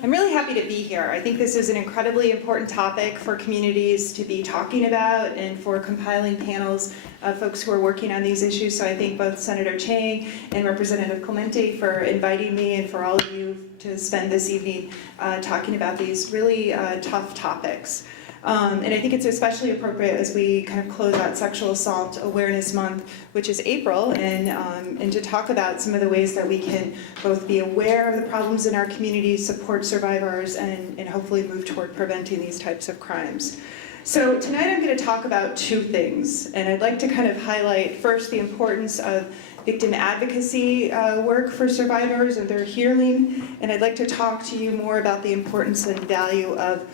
I'm really happy to be here. I think this is an incredibly important topic for communities to be talking about and for compiling panels of folks who are working on these issues. So I thank both Senator Chang and Representative Clemente for inviting me and for all of you to spend this evening talking about these really tough topics. And I think it's especially appropriate as we kind of close out Sexual Assault Awareness Month, which is April, and to talk about some of the ways that we can both be aware of the problems in our community, support survivors, and hopefully move toward preventing these types of crimes. So tonight I'm going to talk about two things, and I'd like to kind of highlight first the importance of victim advocacy work for survivors and their healing, and I'd like to talk to you more about the importance and value of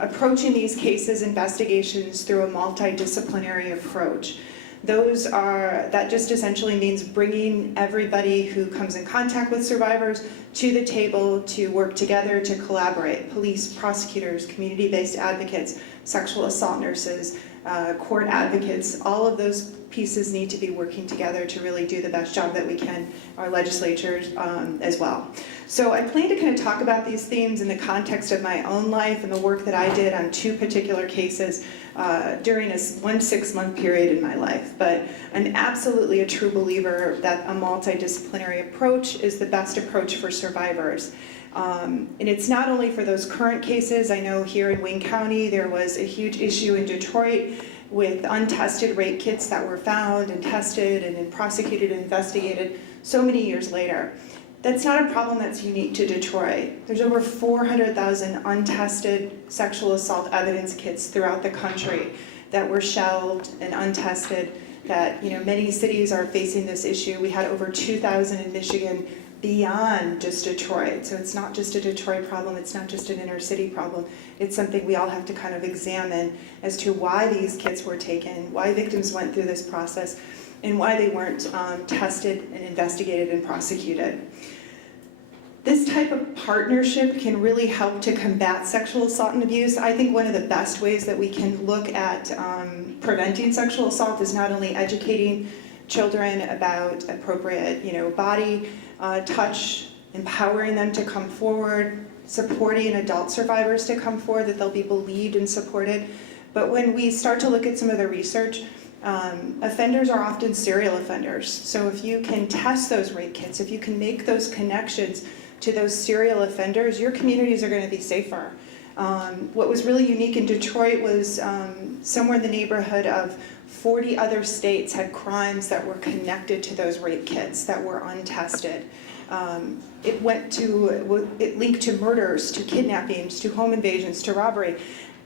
approaching these cases, investigations through a multidisciplinary approach. That just essentially means bringing everybody who comes in contact with survivors to the table to work together, to collaborate. Police, prosecutors, community-based advocates, sexual assault nurses, court advocates, all of those pieces need to be working together to really do the best job that we can, our legislatures as well. So I plan to kind of talk about these themes in the context of my own life and the work that I did on two particular cases during one 6-month period in my life. But I'm absolutely a true believer that a multidisciplinary approach is the best approach for survivors. And it's not only for those current cases. I know here in Wayne County there was a huge issue in Detroit with untested rape kits that were found and tested and then prosecuted and investigated so many years later. That's not a problem that's unique to Detroit. There's over 400,000 untested sexual assault evidence kits throughout the country that were shelved and untested, that many cities are facing this issue. We had over 2,000 in Michigan beyond just Detroit. So it's not just a Detroit problem, it's not just an inner city problem. It's something we all have to kind of examine as to why these kits were taken, why victims went through this process, and why they weren't tested and investigated and prosecuted. This type of partnership can really help to combat sexual assault and abuse. I think one of the best ways that we can look at preventing sexual assault is not only educating children about appropriate body touch, empowering them to come forward, supporting adult survivors to come forward, that they'll be believed and supported. But when we start to look at some of the research, offenders are often serial offenders. So if you can test those rape kits, if you can make those connections to those serial offenders, your communities are going to be safer. What was really unique in Detroit was somewhere in the neighborhood of 40 other states had crimes that were connected to those rape kits that were untested. It linked to murders, to kidnappings, to home invasions, to robbery.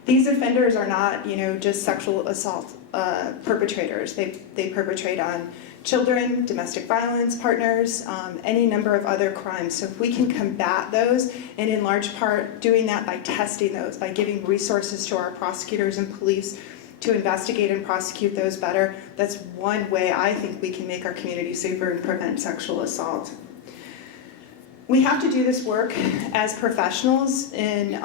These offenders are not, just sexual assault perpetrators. They perpetrate on children, domestic violence partners, any number of other crimes. So if we can combat those, and in large part doing that by testing those, by giving resources to our prosecutors and police to investigate and prosecute those better, that's one way I think we can make our community safer and prevent sexual assault. We have to do this work as professionals in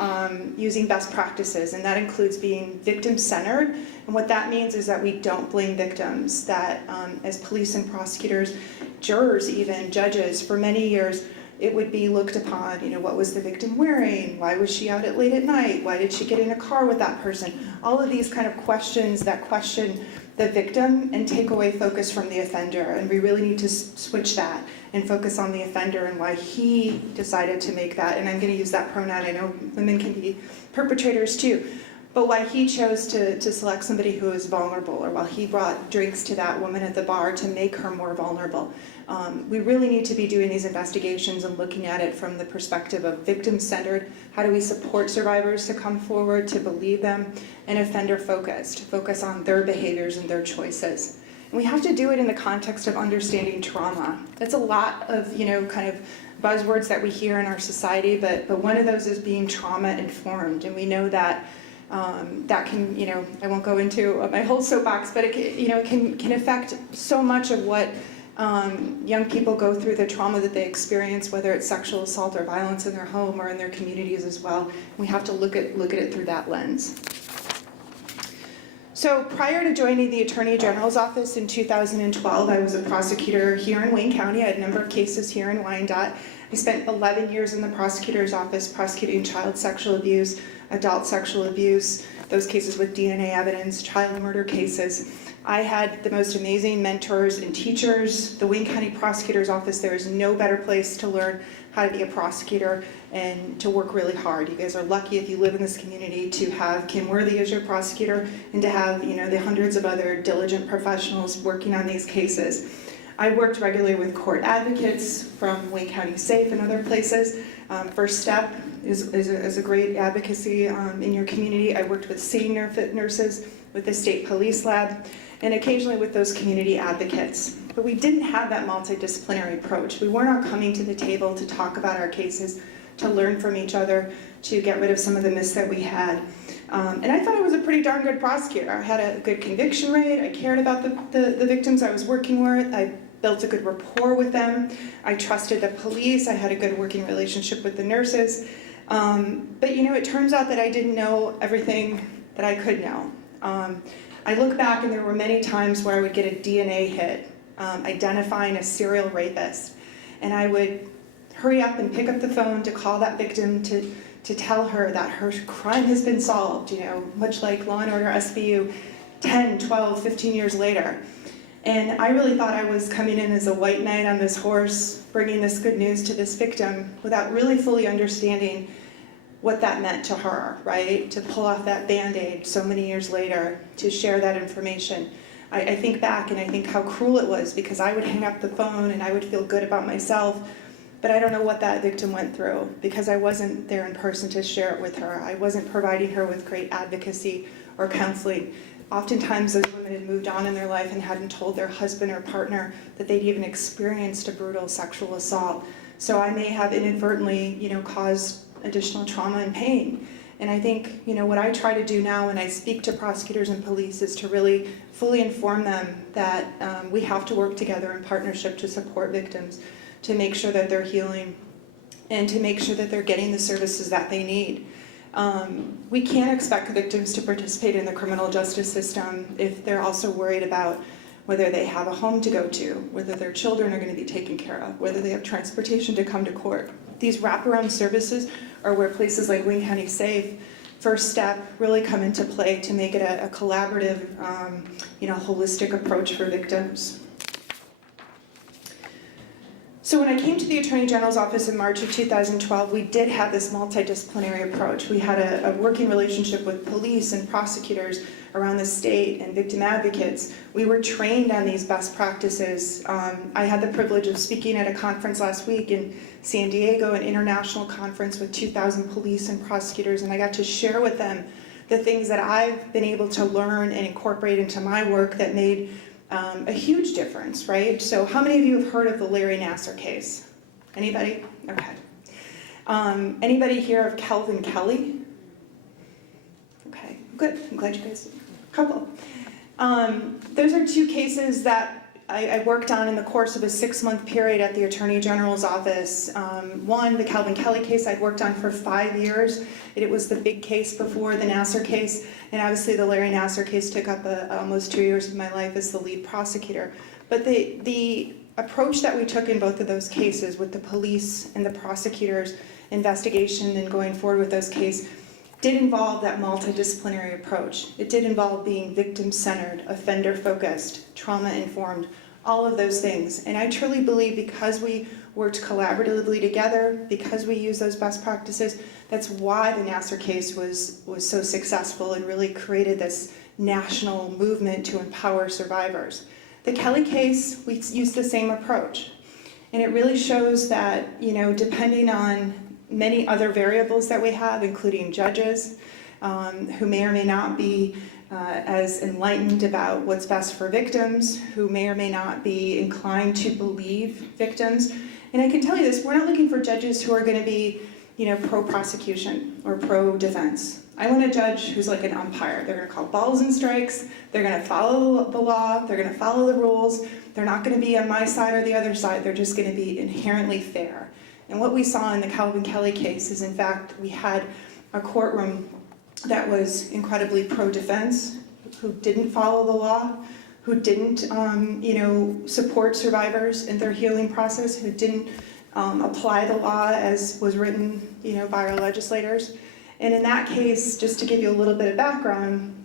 using best practices, and that includes being victim-centered. And what that means is that we don't blame victims, that as police and prosecutors, jurors even, judges, for many years, it would be looked upon, what was the victim wearing? Why was she out late at night? Why did she get in a car with that person? All of these kind of questions that question the victim and take away focus from the offender. And we really need to switch that and focus on the offender and why he decided to make that, and I'm going to use that pronoun, I know women can be perpetrators too, but why he chose to select somebody who is vulnerable, or why he brought drinks to that woman at the bar to make her more vulnerable. We really need to be doing these investigations and looking at it from the perspective of victim-centered. How do we support survivors to come forward, to believe them, and offender-focused, focus on their behaviors and their choices. And we have to do it in the context of understanding trauma. That's a lot of, kind of buzzwords that we hear in our society, but one of those is being trauma-informed, and we know that that can, I won't go into my whole soapbox, but it can affect so much of what young people go through, the trauma that they experience, whether it's sexual assault or violence in their home or in their communities as well. We have to look at it through that lens. So prior to joining the Attorney General's office in 2012, I was a prosecutor here in Wayne County. I had a number of cases here in Wyandotte. I spent 11 years in the prosecutor's office prosecuting child sexual abuse, adult sexual abuse, those cases with DNA evidence, child murder cases. I had the most amazing mentors and teachers. The Wayne County Prosecutor's Office, there is no better place to learn how to be a prosecutor and to work really hard. You guys are lucky if you live in this community to have Kim Worthy as your prosecutor and to have, the hundreds of other diligent professionals working on these cases. I worked regularly with court advocates from Wayne County Safe and other places. First Step is a great advocacy in your community. I worked with senior fit nurses, with the state police lab, and occasionally with those community advocates. But we didn't have that multidisciplinary approach. We were not coming to the table to talk about our cases, to learn from each other, to get rid of some of the myths that we had. And I thought I was a pretty darn good prosecutor. I had a good conviction rate. I cared about the victims I was working with. I built a good rapport with them. I trusted the police. I had a good working relationship with the nurses. But it turns out that I didn't know everything that I could know. I look back and there were many times where I would get a DNA hit identifying a serial rapist. And I would hurry up and pick up the phone to call that victim to tell her that her crime has been solved, much like Law & Order SVU 10, 12, 15 years later. And I really thought I was coming in as a white knight on this horse, bringing this good news to this victim without really fully understanding what that meant to her, right? To pull off that Band-Aid so many years later, to share that information. I think back and I think how cruel it was because I would hang up the phone and I would feel good about myself, but I don't know what that victim went through because I wasn't there in person to share it with her. I wasn't providing her with great advocacy or counseling. Oftentimes those women had moved on in their life and hadn't told their husband or partner that they'd even experienced a brutal sexual assault. So I may have inadvertently, caused additional trauma and pain. And I think, what I try to do now when I speak to prosecutors and police is to really fully inform them that we have to work together in partnership to support victims, to make sure that they're healing, and to make sure that they're getting the services that they need. We can't expect victims to participate in the criminal justice system if they're also worried about whether they have a home to go to, whether their children are going to be taken care of, whether they have transportation to come to court. These wraparound services are where places like Wayne County Safe, First Step really come into play to make it a collaborative, holistic approach for victims. So when I came to the Attorney General's office in March of 2012, we did have this multidisciplinary approach. We had a working relationship with police and prosecutors around the state and victim advocates. We were trained on these best practices. I had the privilege of speaking at a conference last week in San Diego, an international conference with 2,000 police and prosecutors, and I got to share with them the things that I've been able to learn and incorporate into my work that made a huge difference, right? So how many of you have heard of the Larry Nassar case? Anybody? Okay. Anybody here of Calvin Kelly? Okay, good. I'm glad you guys did. A couple. Those are two cases that I worked on in the course of a 6-month period at the Attorney General's office. One, the Calvin Kelly case, I'd worked on for 5 years. It was the big case before the Nassar case, and obviously the Larry Nassar case took up almost 2 years of my life as the lead prosecutor. But the approach that we took in both of those cases with the police and the prosecutors' investigation and going forward with those cases did involve that multidisciplinary approach. It did involve being victim-centered, offender-focused, trauma-informed, all of those things. And I truly believe because we worked collaboratively together, because we used those best practices, that's why the Nassar case was so successful and really created this national movement to empower survivors. The Kelly case, we used the same approach. And it really shows that, depending on many other variables that we have, including judges who may or may not be as enlightened about what's best for victims, who may or may not be inclined to believe victims. And I can tell you this, we're not looking for judges who are going to be, pro-prosecution or pro-defense. I want a judge who's like an umpire. They're going to call balls and strikes, they're going to follow the law, they're going to follow the rules, they're not going to be on my side or the other side, they're just going to be inherently fair. And what we saw in the Calvin Kelly case is, in fact, we had a courtroom that was incredibly pro-defense, who didn't follow the law, who didn't, support survivors in their healing process, who didn't apply the law as was written, by our legislators. And in that case, just to give you a little bit of background,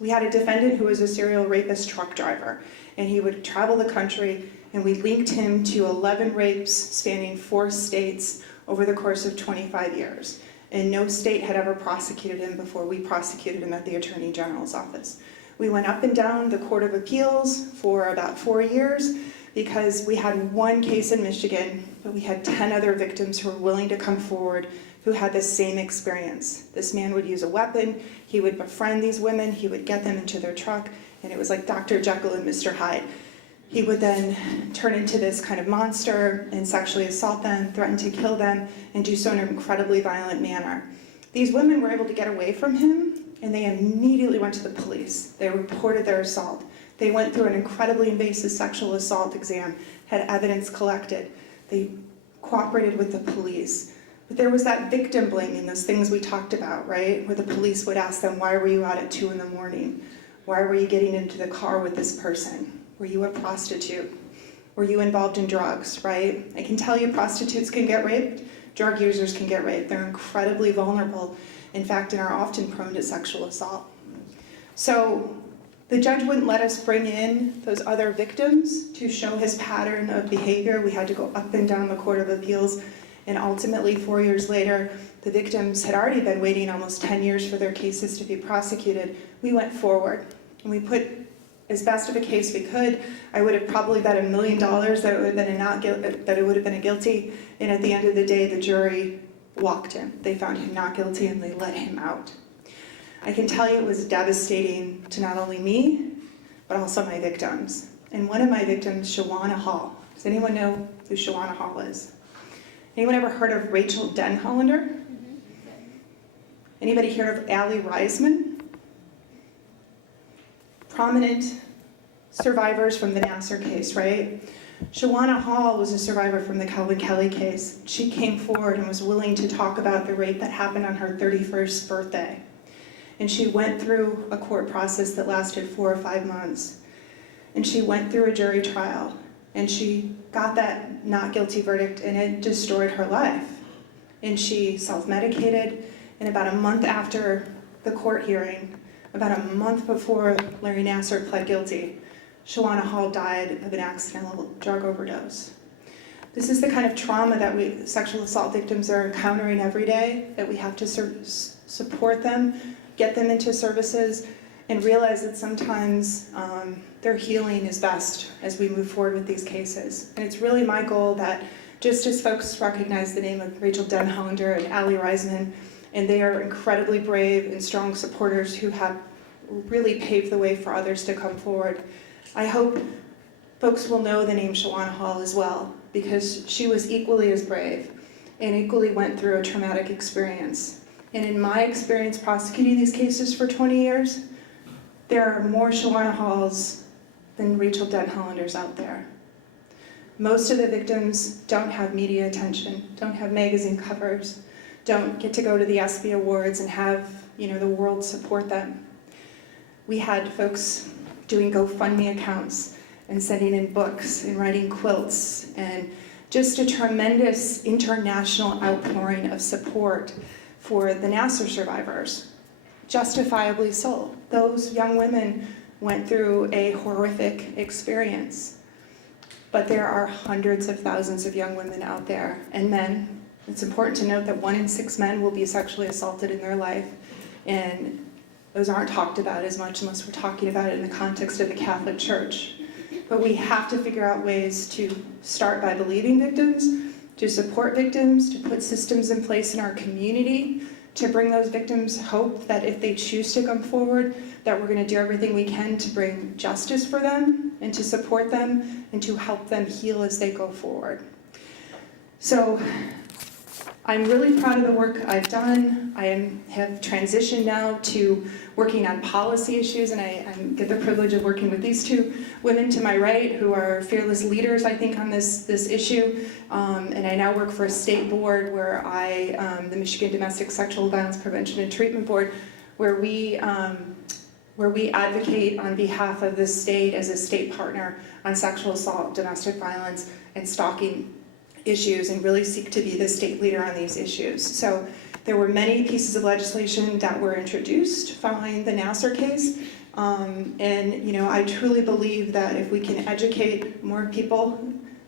we had a defendant who was a serial rapist truck driver, and he would travel the country, and we linked him to 11 rapes spanning 4 states over the course of 25 years. And no state had ever prosecuted him before we prosecuted him at the Attorney General's office. We went up and down the Court of Appeals for about 4 years because we had one case in Michigan, but we had 10 other victims who were willing to come forward who had the same experience. This man would use a weapon, he would befriend these women, he would get them into their truck, and it was like Dr. Jekyll and Mr. Hyde. He would then turn into this kind of monster and sexually assault them, threaten to kill them, and do so in an incredibly violent manner. These women were able to get away from him, and they immediately went to the police. They reported their assault. They went through an incredibly invasive sexual assault exam, had evidence collected. They cooperated with the police. But there was that victim blaming, those things we talked about, right? Where the police would ask them, why were you out at 2 in the morning? Why were you getting into the car with this person? Were you a prostitute? Were you involved in drugs, right? I can tell you prostitutes can get raped, drug users can get raped. They're incredibly vulnerable, in fact, and are often prone to sexual assault. So the judge wouldn't let us bring in those other victims to show his pattern of behavior. We had to go up and down the Court of Appeals, and ultimately 4 years later, the victims had already been waiting almost 10 years for their cases to be prosecuted. We went forward, and we put as best of a case we could. I would have probably bet $1 million that it would have been a guilty, and at the end of the day, the jury walked him. They found him not guilty, and they let him out. I can tell you it was devastating to not only me, but also my victims. And one of my victims, Shawana Hall. Does anyone know who Shawana Hall is? Anyone ever heard of Rachel Denhollander? Anybody heard of Allie Reisman? Prominent survivors from the Nassar case, right? Shawana Hall was a survivor from the Calvin Kelly case. She came forward and was willing to talk about the rape that happened on her 31st birthday. And she went through a court process that lasted 4 or 5 months. And she went through a jury trial. And she got that not guilty verdict, and it destroyed her life. And she self-medicated, and about a month after the court hearing, about a month before Larry Nassar pled guilty, Shawana Hall died of an accidental drug overdose. This is the kind of trauma that sexual assault victims are encountering every day, that we have to support them, get them into services, and realize that sometimes their healing is best as we move forward with these cases. And it's really my goal that just as folks recognize the name of Rachel Denhollander and Allie Reisman, and they are incredibly brave and strong supporters who have really paved the way for others to come forward, I hope folks will know the name Shawana Hall as well, because she was equally as brave and equally went through a traumatic experience. And in my experience prosecuting these cases for 20 years, there are more Shawana Halls than Rachel Denhollanders out there. Most of the victims don't have media attention, don't have magazine covers, don't get to go to the ESPY Awards and have the world support them. We had folks doing GoFundMe accounts and sending in books and writing quilts, and just a tremendous international outpouring of support for the Nassar survivors. Justifiably so. Those young women went through a horrific experience. But there are hundreds of thousands of young women out there, and men. It's important to note that 1 in 6 men will be sexually assaulted in their life, and those aren't talked about as much unless we're talking about it in the context of the Catholic Church. But we have to figure out ways to start by believing victims, to support victims, to put systems in place in our community, to bring those victims hope that if they choose to come forward, that we're going to do everything we can to bring justice for them and to support them and to help them heal as they go forward. So I'm really proud of the work I've done. I have transitioned now to working on policy issues, and I get the privilege of working with these 2 women to my right who are fearless leaders, I think, on this issue. And I now work for a state board where the Michigan Domestic Sexual Violence Prevention and Treatment Board, where we advocate on behalf of the state as a state partner on sexual assault, domestic violence, and stalking issues and really seek to be the state leader on these issues. So there were many pieces of legislation that were introduced following the Nassar case. And you know, I truly believe that if we can educate more people,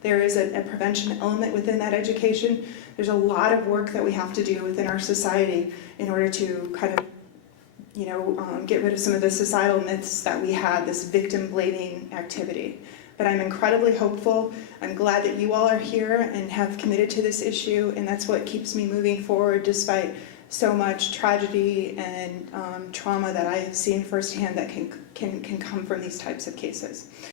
there is a prevention element within that education. There's a lot of work that we have to do within our society in order to kind of, you know, get rid of some of the societal myths that we had, this victim blaming activity. But I'm incredibly hopeful. I'm glad that you all are here and have committed to this issue, and that's what keeps me moving forward despite so much tragedy and trauma that I have seen firsthand that can come from these types of cases.